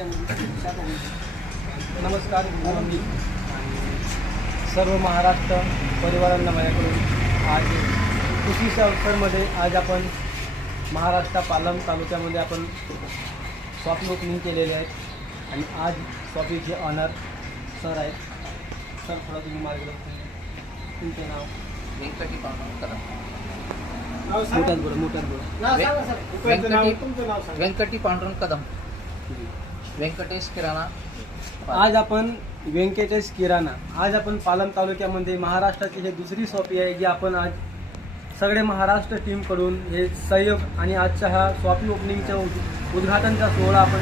नमस्कार मी सर्व महाराष्ट्र परिवारांना माझ्याकडून आज खुशीच्या अवसरमध्ये आज आपण महाराष्ट्र पालम तालुक्यामध्ये आपण शॉप ओपनिंग केलेले आहेत आणि आज शॉपीचे ऑनर सर आहेत. सर थोडं तुम्ही मार्गदर्शन तुमचे नाव? व्यंकटी पांडुरंग कदम. मोठ्यात व्यंकटी पांडुरंग कदम. व्यंकटेश किराणा. आज आपण व्यंकटेश किराणा आज आपण पालम तालुक्यामध्ये महाराष्ट्राची हे दुसरी शॉपी आहे जी आपण आज सगळे महाराष्ट्र टीमकडून हे सहयोग आणि आजच्या ह्या शॉपी ओपनिंगच्या उद्घाटनचा सोहळा आपण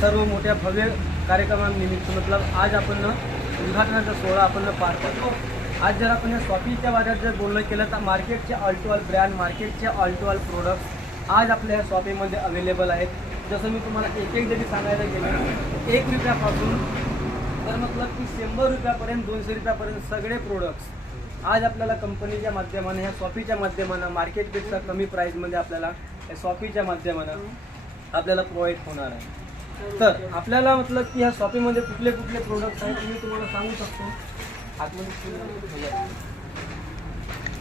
सर्व मोठ्या भव्य कार्यक्रमानिमित्त मतलब आज आपण उद्घाटनाचा सोहळा आपण पार पडतो. आज जर आपण या शॉपीच्या बाबतीत जर बोलणं केलं तर मार्केटचे ऑल टू ऑल ब्रँड मार्केटचे ऑल टू ऑल प्रोडक्ट्स आज आपल्या या शॉपीमध्ये अवेलेबल आहेत. जसं मी तुम्हाला एक एक जरी सांगायला गेलं 1 रुपयापासून तर मतलब की 100 रुपयापर्यंत 200 रुपयापर्यंत सगळे प्रोडक्ट्स आज आपल्याला कंपनीच्या माध्यमाने ह्या शॉपीच्या माध्यमानं मार्केटपेक्षा कमी प्राईजमध्ये आपल्याला या शॉपीच्या माध्यमानं आपल्याला प्रोव्हाइड होणार आहे. तर आपल्याला मतलब की ह्या शॉपीमध्ये कुठले कुठले प्रोडक्ट्स आहेत तुम्ही तुम्हाला सांगू शकतो.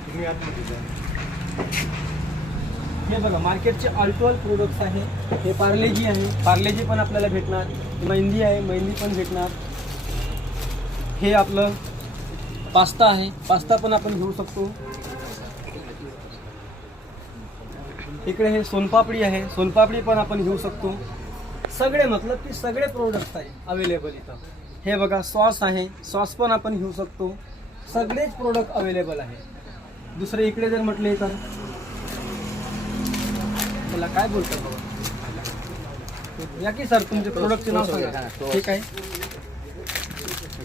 तुम्ही हे बघा मार्केटचे ऑल टू ऑल प्रोडक्ट्स आहे. हे पार्लेजी आहे, पार्लेजी पण आपल्याला भेटणार. मेहंदी आहे, मेहंदी पण भेटणार. हे आपलं पास्ता आहे, पास्ता पण आपण घेऊ शकतो. इकडे हे सोनपापडी आहे, सोनपापडी पण आपण घेऊ शकतो. सगळे मतलब की सगळे प्रोडक्ट्स आहे अवेलेबल इथं. हे बघा सॉस आहे, सॉस पण आपण घेऊ शकतो. सगळेच प्रोडक्ट अवेलेबल आहे. दुसरे इकडे जर म्हटले तर त्याला काय बोलतात या की सर तुमचे प्रोडक्टचे नाव सांगा. ठीक आहे.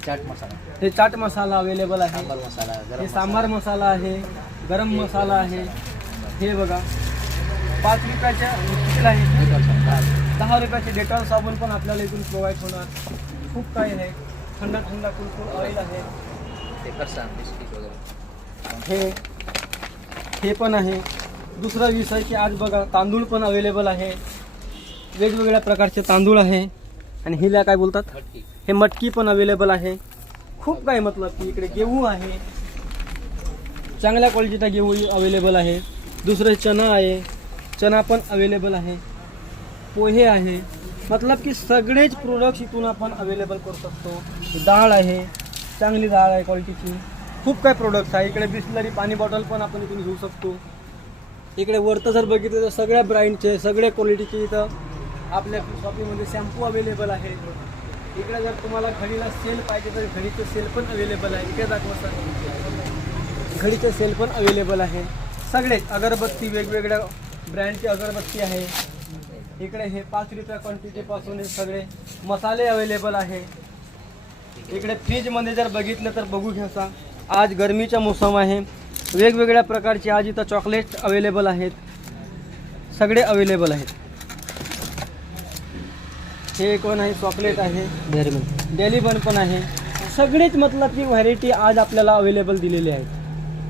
चाट मसाला. हे चाट मसाला अवेलेबल आहे. सांबार मसाला. हे सांबार मसाला आहे, गरम मसाला आहे. हे बघा 5 रुपयाच्या आहे, 10 रुपयाचे डेटॉल साबण पण आपल्याला इथून प्रोव्हाइड होणार. खूप काही आहे. थंड कुलकुल ऑइल आहे. ते फरसाण बिस्किट वगैरे हे पण आहे. दुसरा विषय की आज बघा तांदूळ पण अवेलेबल आहे. वेगवेगळ्या प्रकारचे तांदूळ आहे. आणि हिला काय बोलतात, मटकी. हे मटकी पण अवेलेबल आहे. खूप काही मतलब की इकडे गेहू आहे, चांगल्या क्वालिटीचा गेहू अवेलेबल आहे. दुसरं चना आहे, चना पण अवेलेबल आहे. पोहे आहे, मतलब की सगळेच प्रोडक्ट्स इथून आपण अवेलेबल करू शकतो. डाळ आहे, चांगली डाळ आहे क्वालिटीची. खूप काही प्रोडक्ट्स आहे. इकडे बिस्लरी पाणी बॉटल पण आपण इथून घेऊ शकतो. इकडे वरतं जर बघितलं तर सगळ्या ब्रँडचे सगळ्या क्वालिटीचे इथं आपल्या शॉपीमध्ये शॅम्पू अवेलेबल आहे. इकडे जर तुम्हाला घडीला सेल पाहिजे तर घडीचं सेल पण अवेलेबल आहे. इकडे दाखवा सर, घडीचं सेल पण अवेलेबल आहे. सगळेच अगरबत्ती वेगवेगळ्या ब्रँडची अगरबत्ती आहे. इकडे हे 5 रुपया क्वांटिटीपासून हे सगळे मसाले अवेलेबल आहे. इकडे फ्रीजमध्ये जर बघितलं तर बघू घ्यासा, आज गरमीचा मोसम आहे. वेगवेगळ्या प्रकारचे आज इथं चॉकलेट अवेलेबल आहेत. सगळे अवेलेबल आहेत. हे कोण आहे, चॉकलेट आहे, डेली बन पण आहे. सगळेच मतलब की व्हरायटी आज आपल्याला अवेलेबल दिलेली आहेत.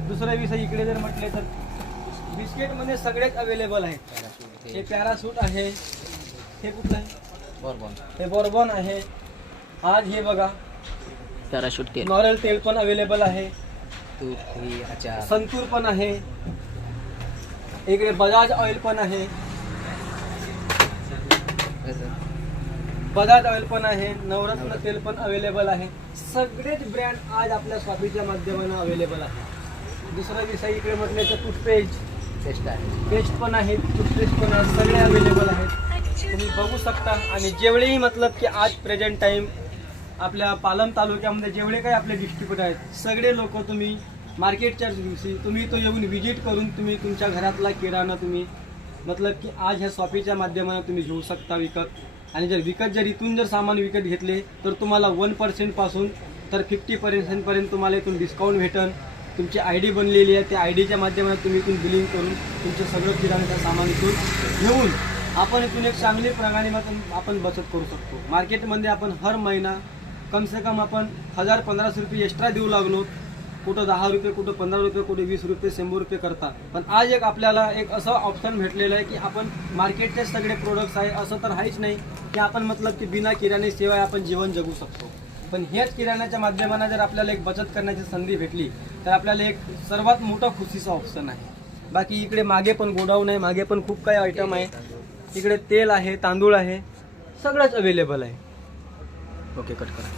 दुसरा विषय इकडे जर म्हटले तर बिस्किटमध्ये सगळेच अवेलेबल आहेत. हे पॅराशूट आहे. हे कुठलं आहे, बॉर्बन. हे बॉर्बन आहे. आज हे बघा पॅराशूट तेल. नॉरल तेल पण अवेलेबल आहे. तूप, दही, अचार. संतूर पण आहे. इकडे बजाज ऑइल पण आहे. बजाज ऑइल पण आहे. नवरत्न तेल पण अवेलेबल आहे. सगळेच ब्रँड आज आपल्या शॉपीच्या माध्यमानं अवेलेबल आहे. दुसरा विषय इकडे म्हटले तर पेस्ट आहे. पेस्ट पण आहे, टूथपेस्ट पण आहे. सगळे अवेलेबल आहेत. तुम्ही बघू शकता. आणि जेवढेही मतलब की आज प्रेझेंट टाईम आपल्या पालम तालुक्यामध्ये जेवढे काही आपले डिस्ट्रीब्युटर आहेत सगळे लोक तुम्ही मार्केटच्या दिवशी तुम्ही तो येऊन व्हिजिट करून तुम्ही तुमच्या घरातला किराणा तुम्ही मतलब की आज ह्या शॉपीच्या माध्यमानं तुम्ही घेऊ शकता विकत. आणि जर इथून जर सामान विकत घेतले तर तुम्हाला 1% पासून तर 50% तुम्हाला इथून डिस्काउंट भेटन. तुमची ID बनलेली आहे, त्या IDच्या माध्यमातून तुम्ही इथून बिलिंग करून तुमचं सगळं किराण्याचं सामान इथून घेऊन आपण इथून एक चांगली प्रणालीमधून आपण बचत करू शकतो. मार्केटमध्ये आपण हर महिना कम से कम आपण 1000-1500 रुपये एक्स्ट्रा देऊ लागलो कुठं 10 रुपये, कुठं 15 रुपये, कुठे 20 रुपये, 100 रुपये करता. पण आज एक आपल्याला एक असं ऑप्शन भेटलेलं आहे की आपण मार्केटचे सगळे प्रोडक्ट्स आहे असं तर आहेच नाही की आपण मतलब की बिना किराणे शिवाय आपण जीवन जगू शकतो. पण हेच किराण्याच्या माध्यमाने जर आपल्याला एक बचत करण्याची संधी भेटली तर आपल्याला एक सर्वात मोठा खुशीचा ऑप्शन आहे. बाकी इकडे मागे पण गोडाऊन आहे, मागे पण खूप काही आयटम आहे. इकडे तेल आहे, तांदूळ आहे, सगळंच अवेलेबल आहे. ओके, कट करा.